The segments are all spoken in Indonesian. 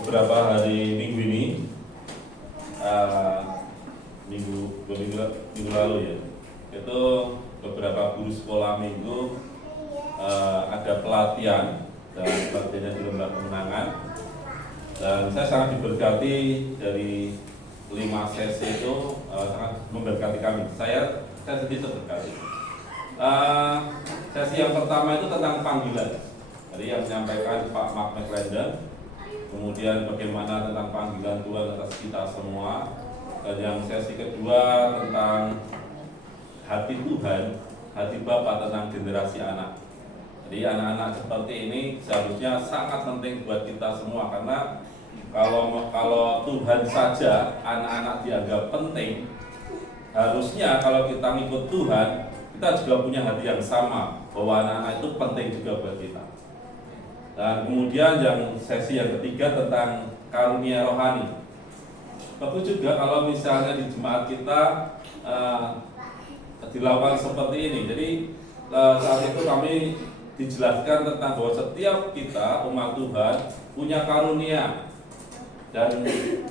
beberapa hari minggu ini, minggu lalu ya, itu beberapa guru sekolah minggu ada pelatihan dan pelatihannya di lomba kemenangan, dan saya sangat diberkati dari 5 sesi itu, sangat memberkati kami. Saya sendiri terberkati. Sesi yang pertama itu tentang panggilan. Jadi yang menyampaikan Pak Mark McLendon. Kemudian bagaimana tentang panggilan Tuhan atas kita semua. Dan yang sesi kedua tentang hati Tuhan, hati Bapa tentang generasi anak. Jadi anak-anak seperti ini seharusnya sangat penting buat kita semua, karena kalau Tuhan saja anak-anak dianggap penting, harusnya kalau kita ngikut Tuhan, kita juga punya hati yang sama bahwa anak-anak itu penting juga buat kita. Dan kemudian yang sesi yang ketiga tentang karunia rohani. Bagus juga kalau misalnya di jemaat kita dilakukan seperti ini. Jadi saat itu kami dijelaskan tentang bahwa setiap kita umat Tuhan punya karunia. Dan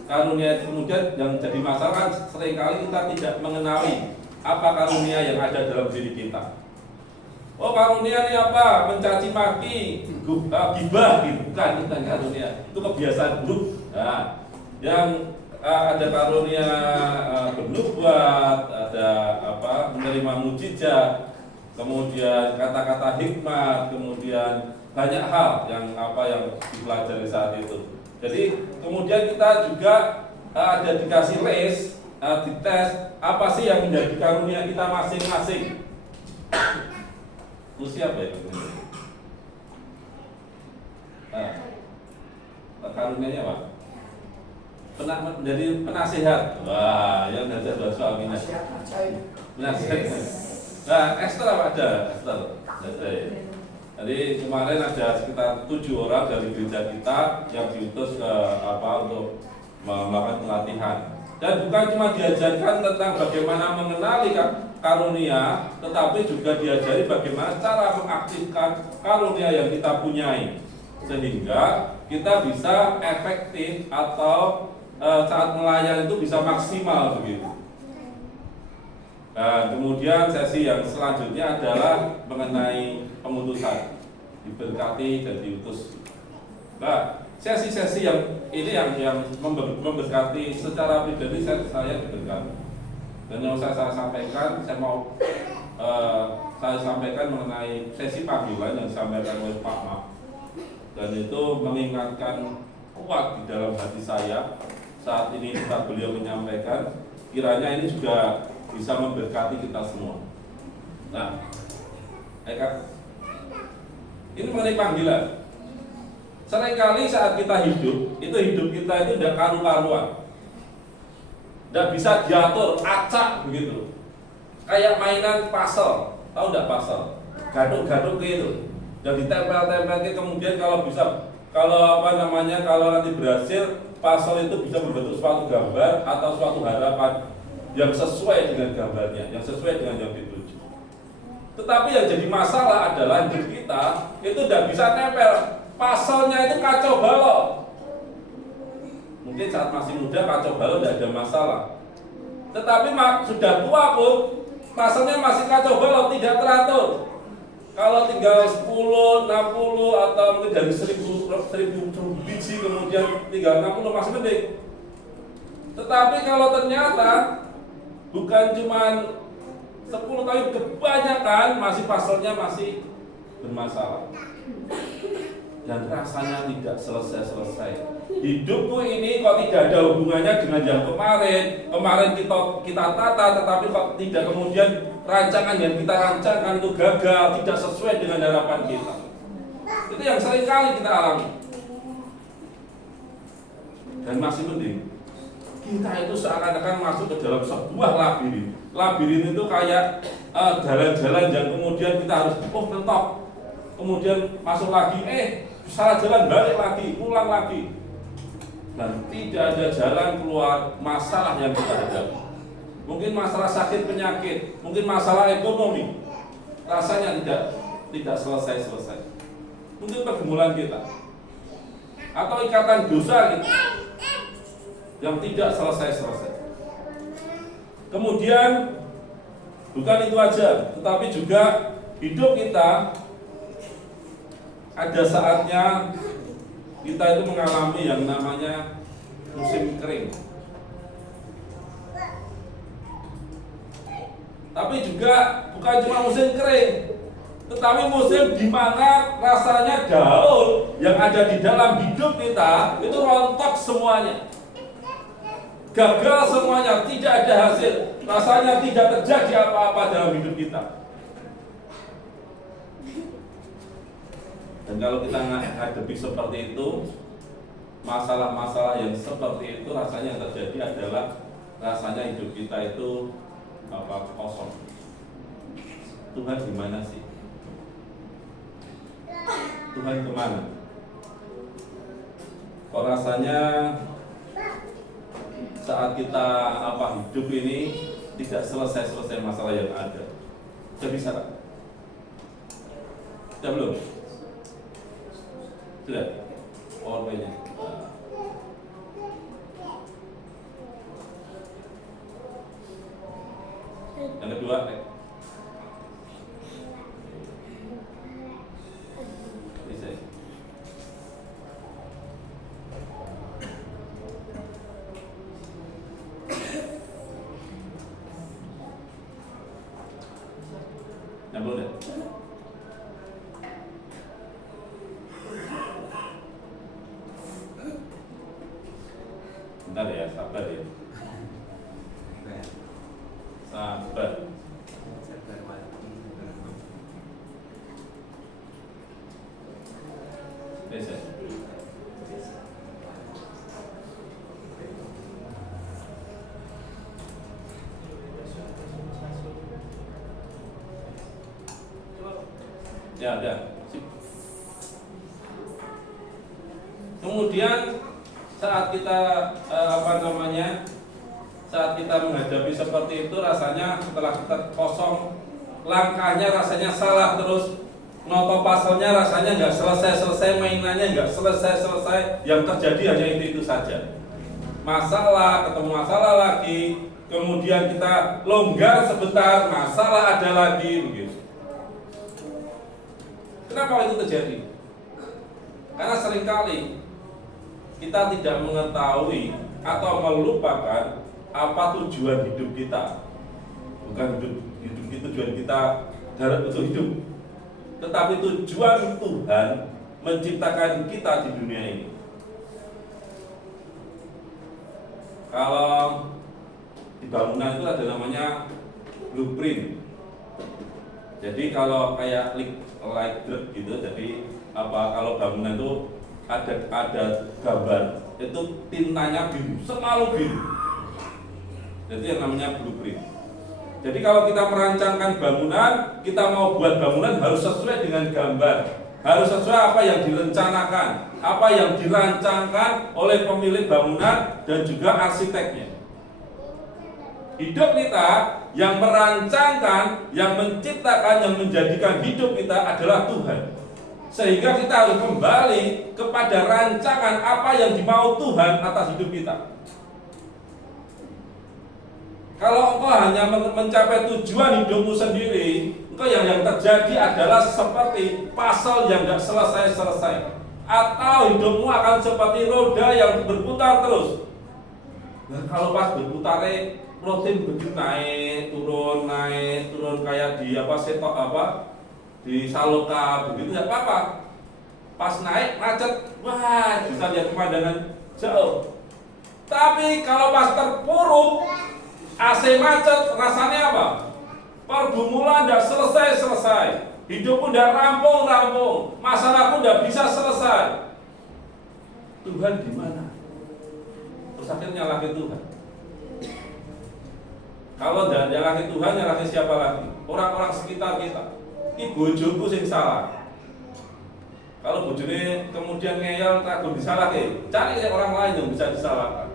karunia itu kemudian yang jadi masalah, seringkali kita tidak mengenali apa karunia yang ada dalam diri kita. Oh, karunia ini apa? Mencaci maki, gibah gitu. Bukan, itu karunia. Itu kebiasaan buruk. Nah, yang ada karunia bernubuat, ada menerima mujizat, kemudian kata-kata hikmat, kemudian banyak hal yang dipelajari saat itu. Jadi kemudian kita juga ada dikasih les, dites apa sih yang menjadi karunia kita masing-masing. Usia apa ya? Karunianya apa? Menjadi penasihat. Wah, yang dari dua suaminya. Penasihat. Nah, Esther apa ada? Esther. Jadi kemarin ada sekitar 7 orang dari gereja kita yang diutus ke untuk melakukan pelatihan. Dan bukan cuma diajarkan tentang bagaimana mengenali karunia, tetapi juga diajari bagaimana cara mengaktifkan karunia yang kita punyai, sehingga kita bisa efektif atau saat melayani itu bisa maksimal begitu. Dan kemudian sesi yang selanjutnya adalah mengenai pemutusan, diberkati dan diutus. Nah, sesi-sesi yang ini yang memberkati secara pribadi saya diberkati. Dan yang saya sampaikan, saya sampaikan mengenai sesi panggilan yang disampaikan oleh Pak Mak. Dan itu mengingatkan kuat di dalam hati saya saat ini saat beliau menyampaikan, kiranya ini juga bisa memberkati kita semua. Nah, ini mengenai panggilan. Seringkali saat kita hidup kita itu tidak karu-karuan, tidak bisa diatur, acak begitu. Kayak mainan puzzle, tahu tidak puzzle? Gaduk-gaduk gitu, dan ditempel-tempel. Kemudian kalau nanti berhasil, puzzle itu bisa membentuk suatu gambar atau suatu harapan yang sesuai dengan gambarnya, yang sesuai dengan yang dituju. Tetapi yang jadi masalah adalah hidup kita itu tidak bisa nempel. Pasalnya itu kacau balau. Mungkin saat masih muda kacau balau tidak ada masalah. Tetapi sudah tua pun pasalnya masih kacau balau, tidak teratur. Kalau tinggal 10, 60 atau mungkin dari 1000 biji kemudian tinggal 60 masih mending. Tetapi kalau ternyata bukan cuma 10 tapi kebanyakan pasalnya masih bermasalah. Dan rasanya tidak selesai-selesai. Hidupku ini kok tidak ada hubungannya dengan yang kemarin kita tata, tetapi kok tidak kemudian rancangan yang kita rancangkan itu gagal, tidak sesuai dengan harapan kita. Itu yang sering kali kita alami. Dan masih mending kita itu seakan-akan masuk ke dalam sebuah labirin. Labirin itu kayak jalan-jalan yang kemudian kita harus mentok, kemudian masuk lagi, salah jalan, balik lagi, ulang lagi, dan tidak ada jalan keluar masalah yang kita hadapi. Mungkin masalah sakit penyakit, mungkin masalah ekonomi, rasanya tidak selesai-selesai. Mungkin pergumulan kita, atau ikatan dosa gitu, yang tidak selesai-selesai. Kemudian bukan itu aja, tetapi juga hidup kita ada saatnya kita itu mengalami yang namanya musim kering. Tapi juga bukan cuma musim kering, tetapi musim di mana rasanya daun yang ada di dalam hidup kita itu rontok semuanya. Gagal semuanya, tidak ada hasil. Rasanya tidak terjadi apa-apa dalam hidup kita. Dan kalau kita menghadapi seperti itu, masalah-masalah yang seperti itu rasanya yang terjadi adalah rasanya hidup kita itu kosong. Tuhan di mana sih? Tuhan kemana? Kok rasanya saat kita hidup ini tidak selesai masalah yang ada. Sudah bisa tak? Sudah belum? Sudah? PowerPoint-nya. Yang kedua, bisa. Yang belum deh. Bentar ya, sabar ya. Sabar. Bisa. Ya, udah. Kemudian saat kita saat kita menghadapi seperti itu, rasanya setelah kita kosong, langkahnya rasanya salah terus, noto pasalnya rasanya nggak selesai, mainannya nggak selesai. Yang terjadi hanya itu saja. Masalah, ketemu masalah lagi, kemudian kita longgar sebentar, masalah ada lagi, begitu. Kenapa itu terjadi? Karena seringkali kita tidak mengetahui atau melupakan apa tujuan hidup kita. Bukan tujuan kita dalam untuk hidup, tetapi tujuan Tuhan menciptakan kita di dunia ini. Kalau di bangunan itu ada namanya blueprint. Jadi kalau kayak light gitu, jadi kalau bangunan itu ada gambar, itu tintanya biru, selalu biru. Jadi yang namanya blueprint. Jadi kalau kita merancangkan bangunan, kita mau buat bangunan harus sesuai dengan gambar, harus sesuai apa yang direncanakan, apa yang dirancangkan oleh pemilik bangunan dan juga arsiteknya. Hidup kita yang merancangkan, yang menciptakan, yang menjadikan hidup kita adalah Tuhan. Sehingga kita harus kembali kepada rancangan apa yang dimau Tuhan atas hidup kita. Kalau engkau hanya mencapai tujuan hidupmu sendiri, engkau yang terjadi adalah seperti pasal yang tidak selesai-selesai. Atau hidupmu akan seperti roda yang berputar terus. Nah, kalau pas berputarnya rutin begitu naik turun kayak di di Saloka begitu, tidak apa-apa. Pas naik macet, wah bisa lihat pemandangan jauh. Tapi kalau pas terpuruk AC macet, rasanya apa? Pergumulan tidak selesai. Hidupmu tidak rampung, masalahku tidak bisa selesai. Tuhan di mana? Terus akhirnya nyalahin Tuhan. Kalau tidak nyalahin Tuhan, nyalahin siapa lagi? Orang-orang sekitar kita. Ini bojoku sing salah. Kalau bojone kemudian ngeyel, takut disalahkan, cari orang lain yang bisa disalahkan.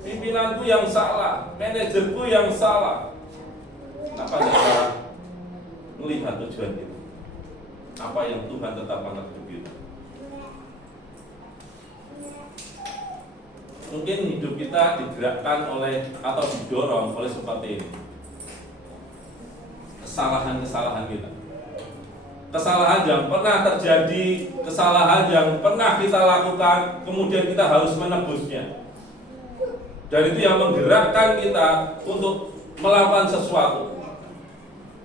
Pimpinanku yang salah, manajerku yang salah. Kenapa tidak melihat tujuan itu? Apa yang Tuhan tetapkan hidup kita? Mungkin hidup kita digerakkan oleh atau didorong oleh seperti ini. Kesalahan-kesalahan kita. Kesalahan yang pernah terjadi, kesalahan yang pernah kita lakukan, kemudian kita harus menebusnya. Dan itu yang menggerakkan kita untuk melakukan sesuatu.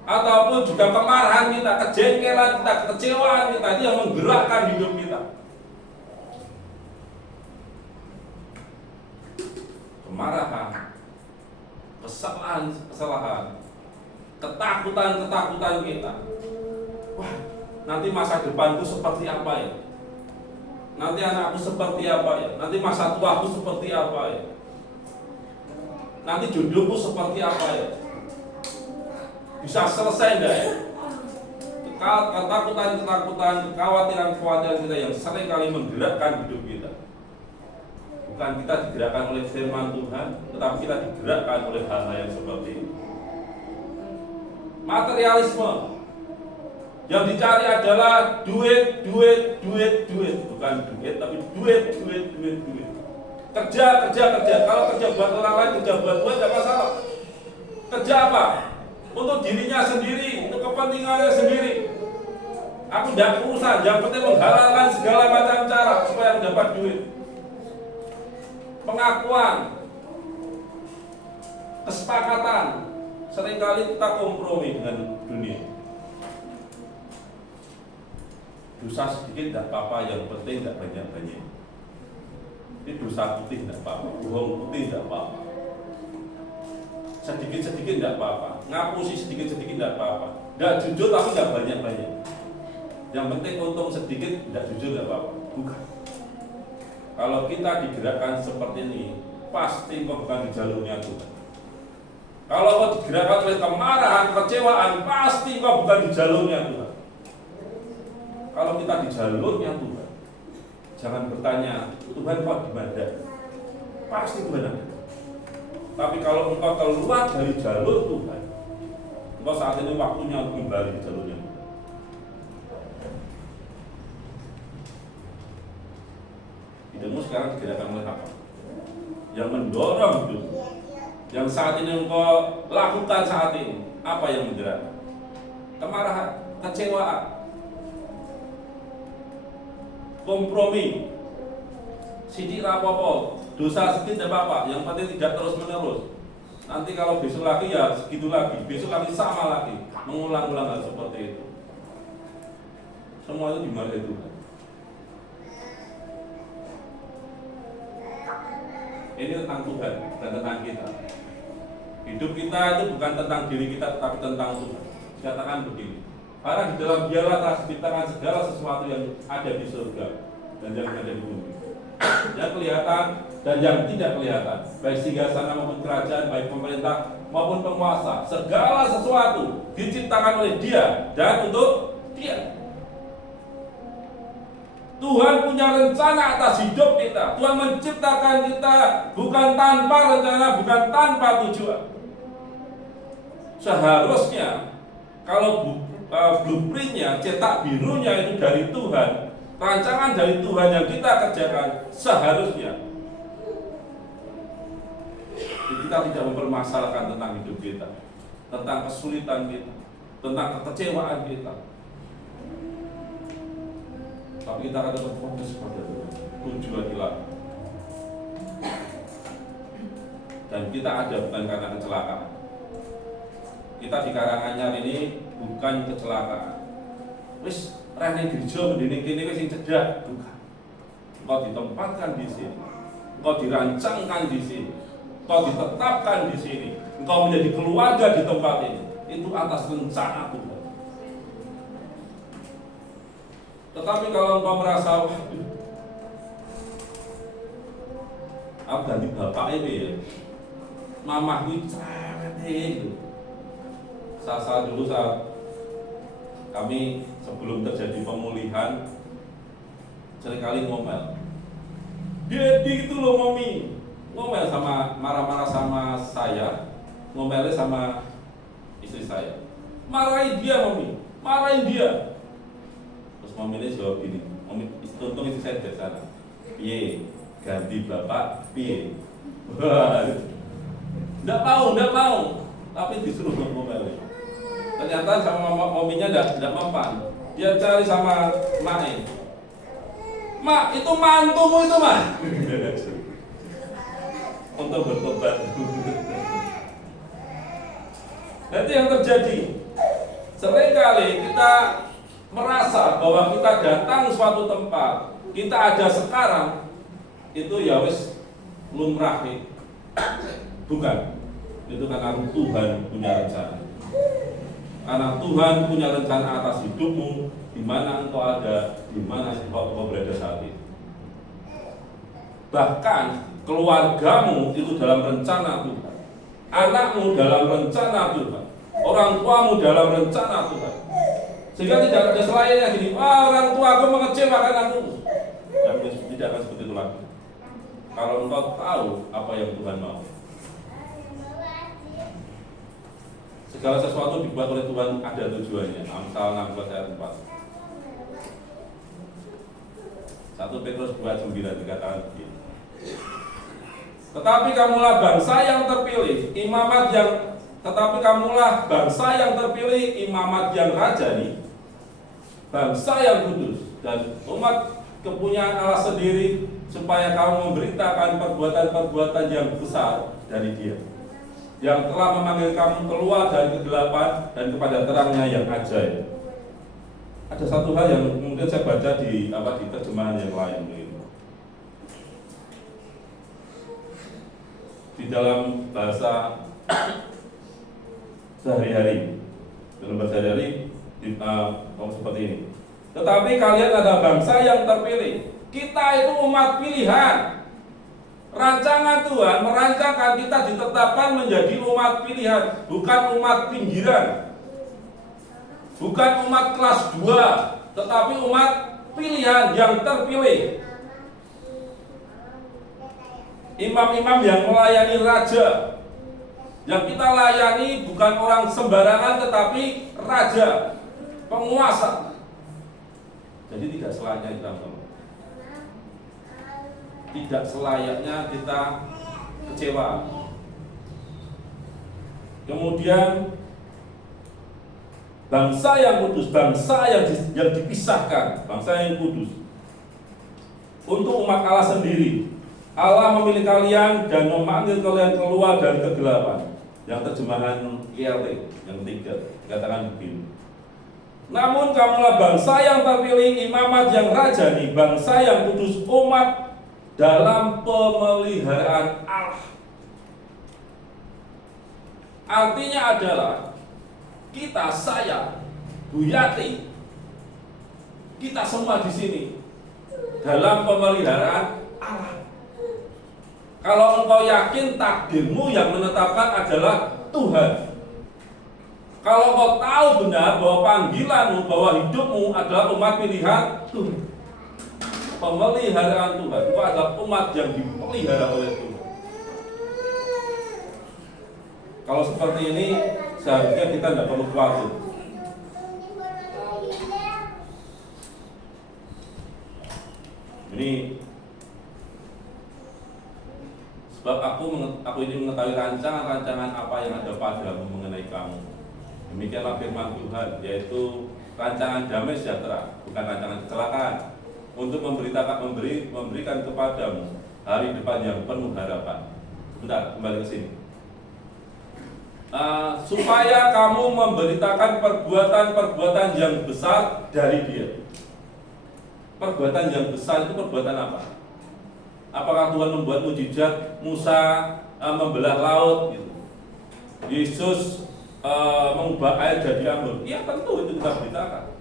Ataupun juga kemarahan kita, kejengkelan kita, kekecewaan kita, itu yang menggerakkan hidup kita. Kemarahan, kesalahan, ketakutan kita. Wah, nanti masa depanku seperti apa ya? Nanti anakku seperti apa ya? Nanti masa tuaku seperti apa ya? Nanti jodohku seperti apa ya? Bisa selesai enggak ya? Ketakutan, kekhawatiran kita yang sering kali menggerakkan hidup kita. Bukan kita digerakkan oleh firman Tuhan, tetapi kita digerakkan oleh hal-hal yang seperti ini. Materialisme yang dicari adalah duit, bukan duit, tapi duit. Kerja. Kalau kerja buat orang lain, kerja buat Tuhan tidak masalah. Kerja apa? Untuk dirinya sendiri, untuk kepentingannya sendiri. Aku tidak urusan, yang penting menghalalkan segala macam cara supaya mendapat duit. Pengakuan, kesepakatan, seringkali kita kompromi dengan dunia. Dosa sedikit tidak apa-apa, yang penting tidak banyak-banyak. Ini dosa putih tidak apa-apa, bohong putih tidak apa-apa. Sedikit-sedikit tidak apa-apa, ngapusi sedikit-sedikit tidak apa-apa. Tidak jujur tapi tidak banyak-banyak. Yang penting untung sedikit, tidak jujur tidak apa-apa. Bukan. Kalau kita digerakkan seperti ini, pasti kau bukan di jalurnya Tuhan. Kalau kau digerakkan oleh kemarahan, kekecewaan, pasti kau bukan di jalurnya Tuhan. Kalau kita di jalurnya Tuhan, jangan bertanya, Tuhan kau di mana? Pasti Tuhan ada. Tapi kalau engkau keluar dari jalur Tuhan, engkau saat ini waktunya untuk kembali di jalurnya Tuhan. Hidupmu sekarang digerakkan oleh apa? Yang mendorong hidup. Yang saat ini engkau lakukan saat ini, apa yang menggerakkan? Kemarahan, kecewaan, kompromi, sidik rapopo, dosa sedikit tidak apa-apa, yang penting tidak terus menerus. Nanti kalau besok lagi ya segitu lagi, besok lagi sama lagi, mengulang-ulang hal seperti itu. Semua itu dimarahi Tuhan. Ini tentang Tuhan dan tentang kita. Hidup kita itu bukan tentang diri kita, tetapi tentang Tuhan. Dikatakan begini, karena di dalam Dialah telah diciptakan segala sesuatu yang ada di surga dan yang ada di bumi, yang kelihatan dan yang tidak kelihatan, baik singgasana maupun kerajaan, baik pemerintah maupun penguasa. Segala sesuatu diciptakan oleh Dia dan untuk Dia. Tuhan punya rencana atas hidup kita. Tuhan menciptakan kita bukan tanpa rencana, bukan tanpa tujuan. Seharusnya kalau blueprintnya, cetak birunya itu dari Tuhan, rancangan dari Tuhan yang kita kerjakan, seharusnya kita tidak mempermasalahkan tentang hidup kita, tentang kesulitan kita, tentang kekecewaan kita. Tapi kita akan tetap fokus pada tujuan ilahi. Dan kita ada bukan karena kecelakaan. Kita di Karanganyar ini bukan kecelakaan. Wis rene gereja mendene kene wis sing cedhak, bukan. Engkau ditempatkan di sini. Engkau dirancangkan di sini. Engkau ditetapkan di sini. Engkau menjadi keluarga di tempat ini. Itu atas rencana Tuhan. Tetapi kalau engkau merasa, aku ganti bapak ini ya, mamahku cerewet gitu. Saat dulu saat kami sebelum terjadi pemulihan, seringkali ngomel. Dedi itu loh mami, ngomel sama marah-marah sama saya, ngomelnya sama istri saya. Marahin dia mami, marahin dia. Terus mami ini jawab gini, mami untung istri saya dari sana. Iya, ganti bapak piye. Nggak mau, tapi disuruh ngomel. Ternyata sama mominya nggak mempan. Dia cari sama Mae. Mak, itu mantumu itu, Mak. Untuk bertobat. Nanti yang terjadi, seringkali kita merasa bahwa kita datang suatu tempat, kita ada sekarang, itu ya wis lumrah nih. Bukan, itu karena Tuhan punya rencana. Karena Tuhan punya rencana atas hidupmu, di mana engkau ada, di mana engkau berada saat ini. Bahkan keluargamu itu dalam rencana Tuhan, anakmu dalam rencana Tuhan, orang tuamu dalam rencana Tuhan. Sehingga tidak ada selainnya gini, orang tua aku mengecewakan aku. Dan tidak akan seperti itu lagi. Kalau engkau tahu apa yang Tuhan mau. Segala sesuatu dibuat oleh Tuhan ada tujuannya. Amsal 16 ayat 4. 1 Petrus 2:9 dikatakan begini. Tetapi kamulah bangsa yang terpilih, imamat yang rajani, bangsa yang kudus, dan umat kepunyaan Allah sendiri, supaya kamu memberitakan perbuatan-perbuatan yang besar dari Dia, yang telah memanggil kamu keluar dari kegelapan dan kepada terangnya yang ajaib. Ada satu hal yang kemudian saya baca di terjemahan yang lain begini. Di dalam bahasa sehari-hari, seperti ini. Tetapi kalian adalah bangsa yang terpilih. Kita itu umat pilihan. Rancangan Tuhan merancangkan kita ditetapkan menjadi umat pilihan, bukan umat pinggiran, bukan umat kelas 2, tetapi umat pilihan yang terpilih. Imam-imam yang melayani raja. Yang kita layani bukan orang sembarangan, tetapi raja, penguasa. Jadi tidak selayaknya kita tidak selayaknya kita kecewa. Kemudian bangsa yang kudus, bangsa yang dipisahkan, bangsa yang kudus untuk umat Allah sendiri. Allah memilih kalian dan memanggil kalian keluar dari kegelapan. Yang terjemahan ILT yang 3 dikatakan begini. Namun kamulah bangsa yang terpilih, imamat yang rajani, bangsa yang kudus, umat dalam pemeliharaan Allah. Artinya adalah kita, saya, Bu Yati, kita semua di sini dalam pemeliharaan Allah. Kalau engkau yakin takdirmu yang menetapkan adalah Tuhan. Kalau engkau tahu benar bahwa panggilanmu, bahwa hidupmu adalah umat pilihan Tuhan, pemeliharaan Tuhan, engkau adalah umat yang dipelihara oleh Tuhan. Kalau seperti ini, seharusnya kita tidak perlu khawatir. Ini sebab aku ini mengetahui rancangan-rancangan apa yang ada padamu mengenai kamu. Demikianlah firman Tuhan, yaitu rancangan damai sejahtera, bukan rancangan kecelakaan, untuk memberikan kepadamu hari depan yang penuh harapan. Bentar, kembali ke sini. Supaya kamu memberitakan perbuatan-perbuatan yang besar dari Dia. Perbuatan yang besar itu perbuatan apa? Apakah Tuhan membuat mukjizat, Musa membelah laut, gitu. Yesus mengubah air jadi anggur? Ya tentu itu kita beritakan.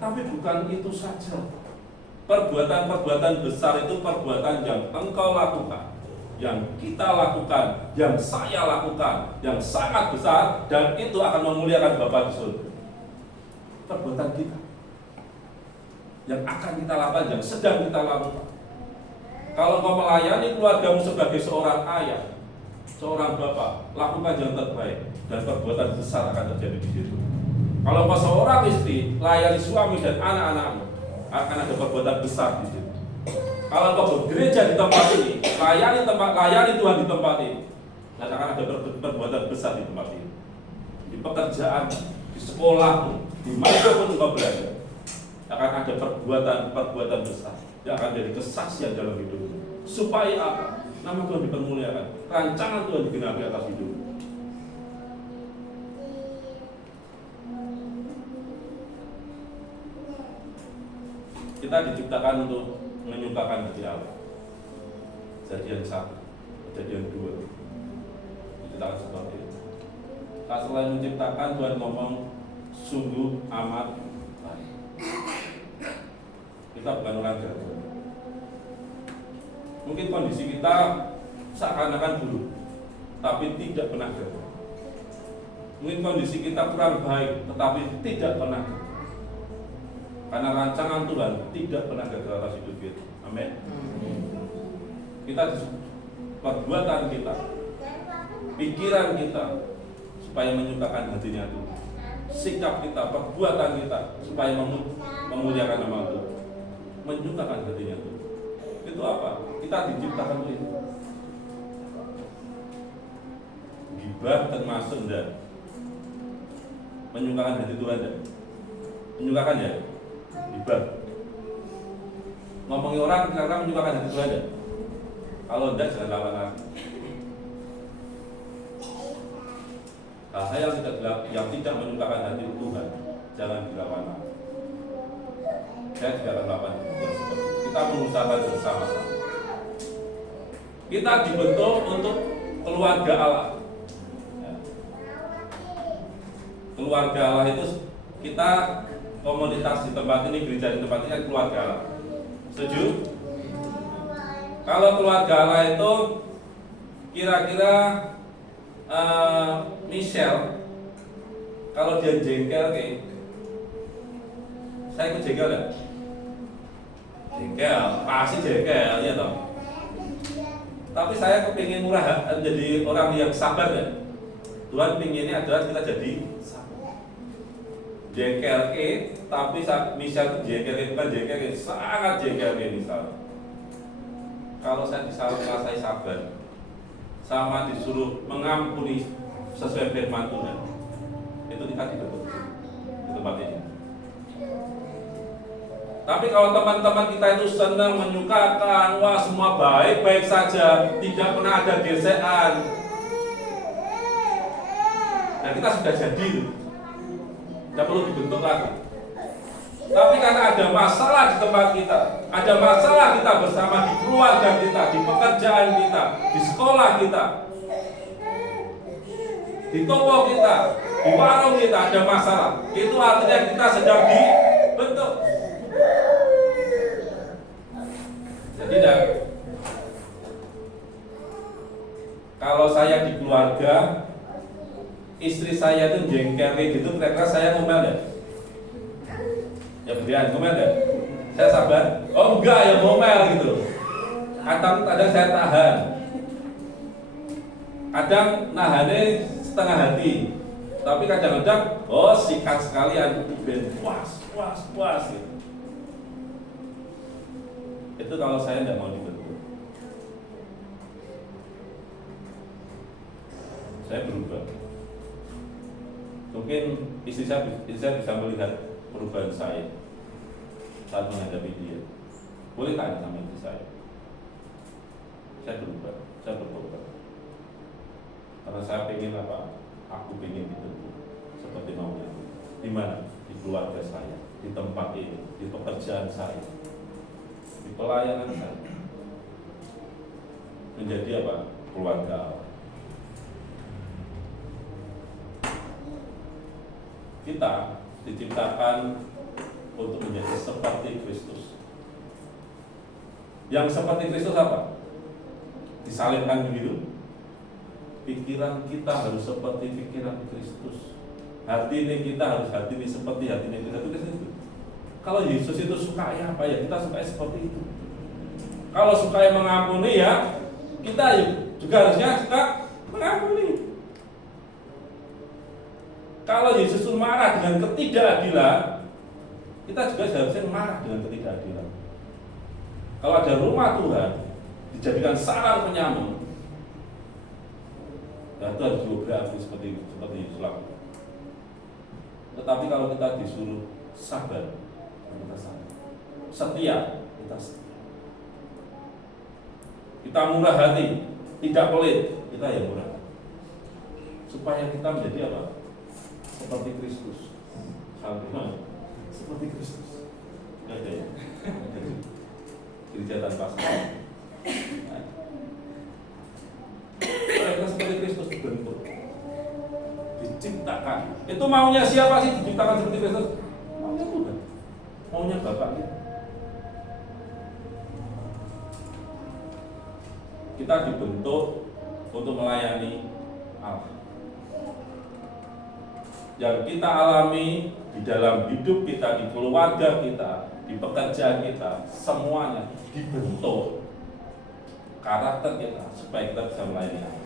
Tapi bukan itu saja. Perbuatan-perbuatan besar itu perbuatan yang engkau lakukan, yang kita lakukan, yang saya lakukan, yang sangat besar, dan itu akan memuliakan Bapa di surga. Perbuatan kita yang akan kita lakukan, yang sedang kita lakukan. Kalau kau melayani keluargamu sebagai seorang ayah, seorang bapak, lakukan yang terbaik, dan perbuatan besar akan terjadi di situ. Kalau kau seorang istri, layani suami dan anak-anakmu, akan ada perbuatan besar di situ. Kalau kau bergereja di tempat ini, layani Tuhan di tempat ini, dan akan ada perbuatan besar di tempat ini. Di pekerjaan, di sekolah, di mana pun kau berada, akan ada perbuatan besar yang akan jadi kesaksian dalam hidupmu. Supaya apa? Nama Tuhan dipermuliakan, rancangan Tuhan digenapi atas hidupmu. Kita diciptakan untuk menyukakan hati Allah. Kejadian 1, Kejadian 2. Diciptakan seperti itu. Nah, selain menciptakan, Tuhan ngomong sungguh amat baik. Kita bukan orang gagal. Mungkin kondisi kita seakan-akan buruk, tapi tidak pernah gagal. Mungkin kondisi kita kurang baik, tetapi tidak pernah gagal. Karena rancangan Tuhan tidak pernah gagal atas hidup kita. Amin. Kita perbuatan kita, pikiran kita supaya menyukakan hatinya Tuhan. Sikap kita, perbuatan kita supaya memuliakan nama Tuhan, menyukakan hatinya Tuhan. Itu apa? Kita diciptakan untuk itu. Gibah termasuk enggak? Menyukakan hati Tuhan enggak? Menyukakan ya? Gibah. Ngomongin orang karena menyukakan hati Tuhan enggak? Kalau enggak, jangan lawan lagi. Hal-hal yang tidak menyukakan hati Tuhan, jangan dilawan lagi. Saya tidak akan melakukan yang seperti itu. Kita mengusahakan bersama-sama. Kita dibentuk untuk keluarga Allah. Ya. Keluarga Allah itu kita komunitas di tempat ini, gereja di tempat ini kan keluarga Allah. Setuju? Kalau keluarga Allah itu kira-kira Michelle, kalau dia jengkel kayak saya ikut jengkel enggak? Jengkel, pasti jengkel ya toh. Tapi saya kepingin murah, jadi orang yang sabar ya. Tuhan pinginnya adalah kita jadi sabar. Jengkel tapi misal jengkel bukan jengkel, sangat jengkel misal. Kalau saya disalah saya sabar, sama disuruh mengampuni sesuai firman Tuhan, itu kita dibentuk di tempat ini. Tapi kalau teman-teman kita itu senang menyukakan, wah semua baik-baik saja, tidak pernah ada gesekan, nah kita sudah jadi, tidak perlu dibentuk lagi. Tapi karena ada masalah di tempat kita, ada masalah kita bersama di keluarga kita, di pekerjaan kita, di sekolah kita, di toko kita, di warung kita ada masalah, itu artinya kita sedang dibentuk. Tidak. Kalau saya di keluarga, istri saya itu jengkel gitu, kira-kira saya ngomel ya? Ya berian, ngomel ya? Saya sabar? Oh enggak, ya ngomel gitu. Kadang saya tahan. Kadang nahannya setengah hati. Tapi kadang-kadang, oh sikat sekalian, puas gitu. Itu kalau saya tidak mau dibentuk. Saya berubah. Mungkin istri saya bisa melihat perubahan saya saat menghadapi dia. Boleh tanya sama istri saya. Saya berubah, saya berubah. Karena saya pengen apa? Aku pengen dibentuk seperti maunya. Di mana? Di keluarga saya, di tempat ini, di pekerjaan saya, di pelayanan saya, menjadi apa? Keluarga Allah. Kita diciptakan untuk menjadi seperti Kristus. Yang seperti Kristus apa? Disalibkan begitu. Pikiran kita harus seperti pikiran Kristus. Hati ini kita harus hati ini seperti hati ini Kristus. Kalau Yesus itu suka apa ya kita suka seperti itu. Kalau suka mengampuni ya kita juga harusnya suka mengampuni. Kalau Yesus itu marah dengan ketidakadilan, kita juga seharusnya marah dengan ketidakadilan. Kalau ada rumah Tuhan dijadikan sarang penyamun, ya itu harus beraksi seperti itu lakukan. Tetapi kalau kita disuruh sabar, kita sabar. Setia, kita setia. Kita murah hati, tidak pelit, kita yang murah. Supaya kita menjadi apa? Seperti Kristus. Seperti Kristus. Ada ya. Gereja tanpa salah. Kita seperti Kristus dibentuk, diciptakan. Itu maunya siapa sih diciptakan seperti Kristus? Maunya Tuhan, maunya Bapak kita. Kita dibentuk untuk melayani Allah. Yang kita alami di dalam hidup kita, di keluarga kita, di pekerjaan kita, semuanya dibentuk karakter kita supaya kita bisa melayani Allah.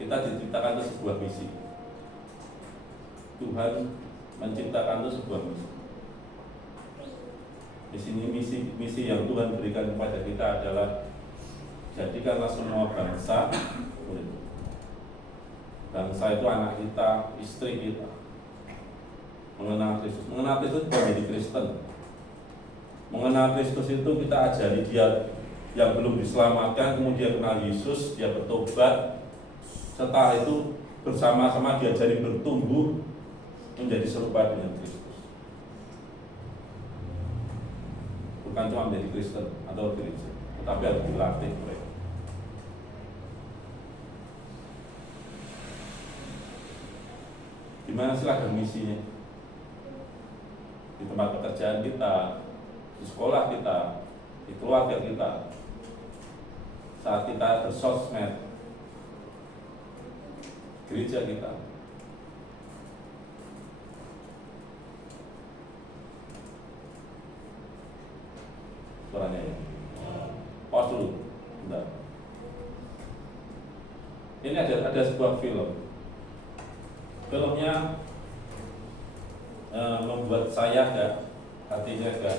Kita diciptakan untuk sebuah misi. Tuhan menciptakan itu sebuah misi. Misi yang Tuhan berikan kepada kita adalah jadikanlah semua bangsa murid. Bangsa itu anak kita, istri kita, mengenal Kristus. Mengenal Kristus bukan jadi Kristen. Mengenal Kristus itu kita ajari dia yang belum diselamatkan, kemudian kenal Yesus, dia bertobat. Setelah itu bersama-sama diajari bertumbuh menjadi serupa dengan Kristus. Bukan cuma menjadi Kristen atau gereja, tetapi harus dilatih mereka. Gimana sih ladang misinya? Di tempat pekerjaan kita, di sekolah kita, di keluarga kita, saat kita bersosmed, gereja kita. Suaranya ya. Pause dulu. Bentar. Ini ada sebuah film. Filmnya membuat saya hatinya tidak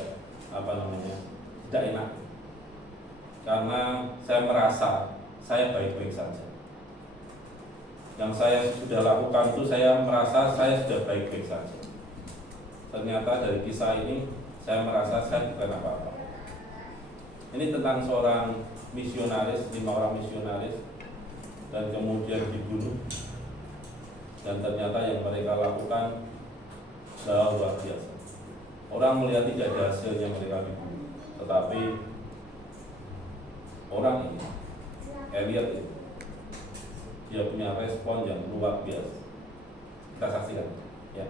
enak. Karena saya merasa saya baik-baik saja. Yang saya sudah lakukan itu saya merasa saya sudah baik-baik saja. Ternyata dari kisah ini saya merasa saya bukan apa-apa. Ini tentang seorang misionaris, 5 orang misionaris, dan kemudian dibunuh. Dan ternyata yang mereka lakukan jauh luar biasa. Orang melihat tidak ada hasilnya mereka dibunuh, tetapi orang ini, Elliot ini, dia punya respon yang luar biasa. Kita saksikan, ya.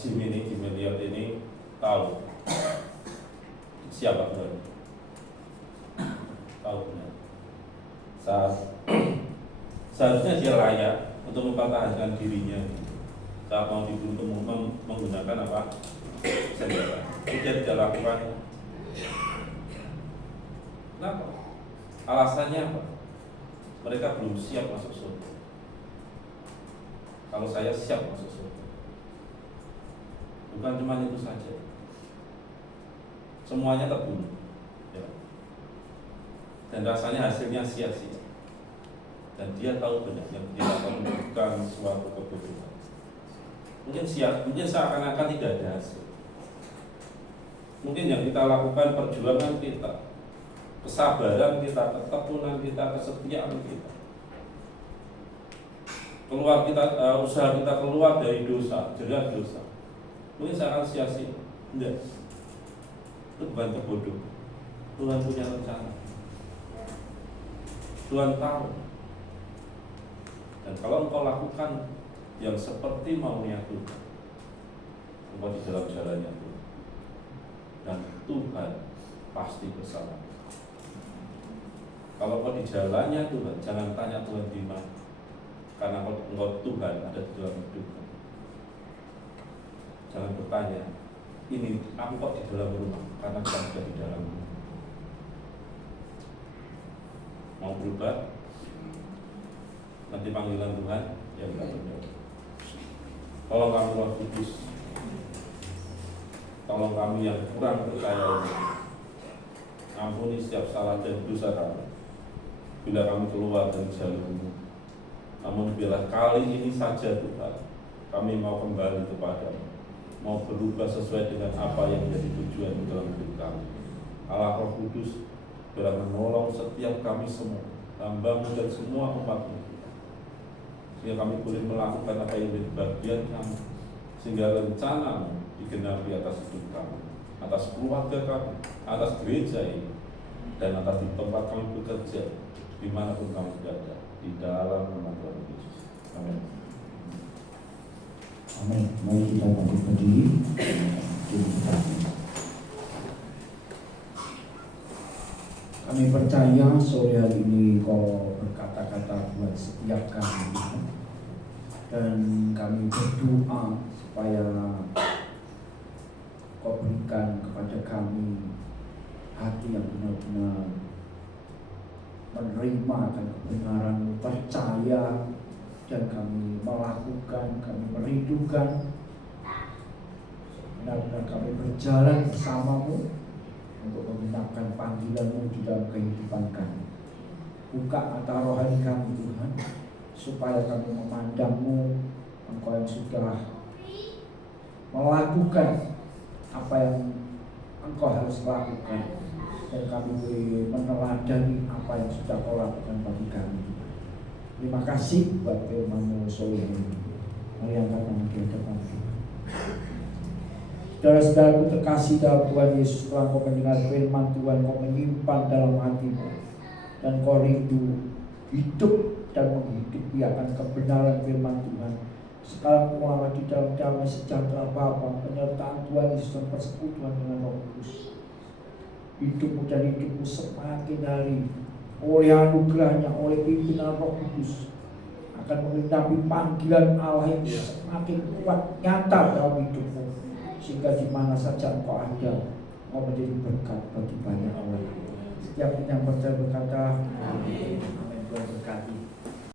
Jim Elliot ini tahu siapa benar, tahu benar. Seharusnya dia layak untuk mempertahankan dirinya saat mau dibunuh menggunakan apa senjata. Dia tidak lakukan. Kenapa? Alasannya apa? Mereka belum siap masuk surga. Kalau saya siap masuk surga. Bukan cuma itu saja, semuanya terbunuh, ya. Dan rasanya hasilnya sia-sia. Dan dia tahu benar yang dia akan bukan suatu kebodohan. Mungkin seakan-akan tidak ada hasil. Mungkin yang kita lakukan perjuangan kita, kesabaran kita, ketekunan kita, kesetiaan kita, usaha kita keluar dari dosa, jerat dosa, mungkin sangat sia-sia. Tidak, itu bukan kebodohan. Tuhan punya rencana. Tuhan tahu. Dan kalau engkau lakukan yang seperti maunya Tuhan, engkau di dalam jalannya Tuhan, dan Tuhan pasti bersama. Kalau engkau di jalannya Tuhan, jangan tanya Tuhan di mana, karena engkau Tuhan ada di dalam hidupmu. Jangan bertanya, ini aku kok di dalam rumah, karena Tuhan sudah di dalam rumah. Mau berubah? Nanti panggilan Tuhan yang kita berdoa. Tolong kami Roh Kudus, tolong kami yang kurang percaya ini, ampuni setiap salah dan dosa kami bila kami keluar dari jalur-Mu. Namun bila kali ini saja Tuhan, kami mau kembali kepada-Mu, mau berubah sesuai dengan apa yang menjadi tujuan dalam hidup kami. Allah Roh Kudus, biar menolong setiap kami semua, hamba-Mu dan semua umat-Mu, sehingga kami boleh melakukan apa yang menjadi bagian kami, sehingga rencana-Mu digenapi atas hidup kami, atas keluarga kami, atas gereja ini, dan atas di tempat kami bekerja, dimanapun kami berada, di dalam nama Tuhan Yesus. Amin. Amin. Mari kita bangkit berdiri. Kami percaya sore hari ini Kau berkata-kata buat setiap kami, dan kami berdoa supaya Kau berikan kepada kami hati yang benar-benar menerima akan kebenaran, percaya, dan kami melakukan, kami merindukan benar-benar kami berjalan bersama-Mu untuk menggunakan panggilan-Mu di dalam kehidupan kami. Buka mata rohani kami Tuhan, supaya kami memandang-Mu, Engkau yang sudah melakukan apa yang Engkau harus lakukan, dan kami boleh meneladani apa yang sudah Kau lakukan bagi kami. Terima kasih buat firman-Mu sore ini. Mari angkat tangan di hadapan Tuhan. Saudara-saudaraku terkasih dalam Tuhan Yesus, setelah Kau mendengar firman Tuhan, Kau menyimpan dalam hatimu, dan Kau rindu hidup dan menghidupi akan kebenaran firman Tuhan. Sekarang mualah di dalam damai sejahtera Bapa, penyertaan Tuhan Yesus dan persekutuan dengan Roh Kudus. Hidupmu dan hidupmu semakin hari oleh anugerahnya, oleh pimpinan Roh Kudus, akan menggenapi panggilan Allah yang semakin kuat nyata dalam hidupmu, sehingga di mana saja engkau ada, engkau menjadi berkat bagi banyak orang. Setiap yang percaya berkata, amin.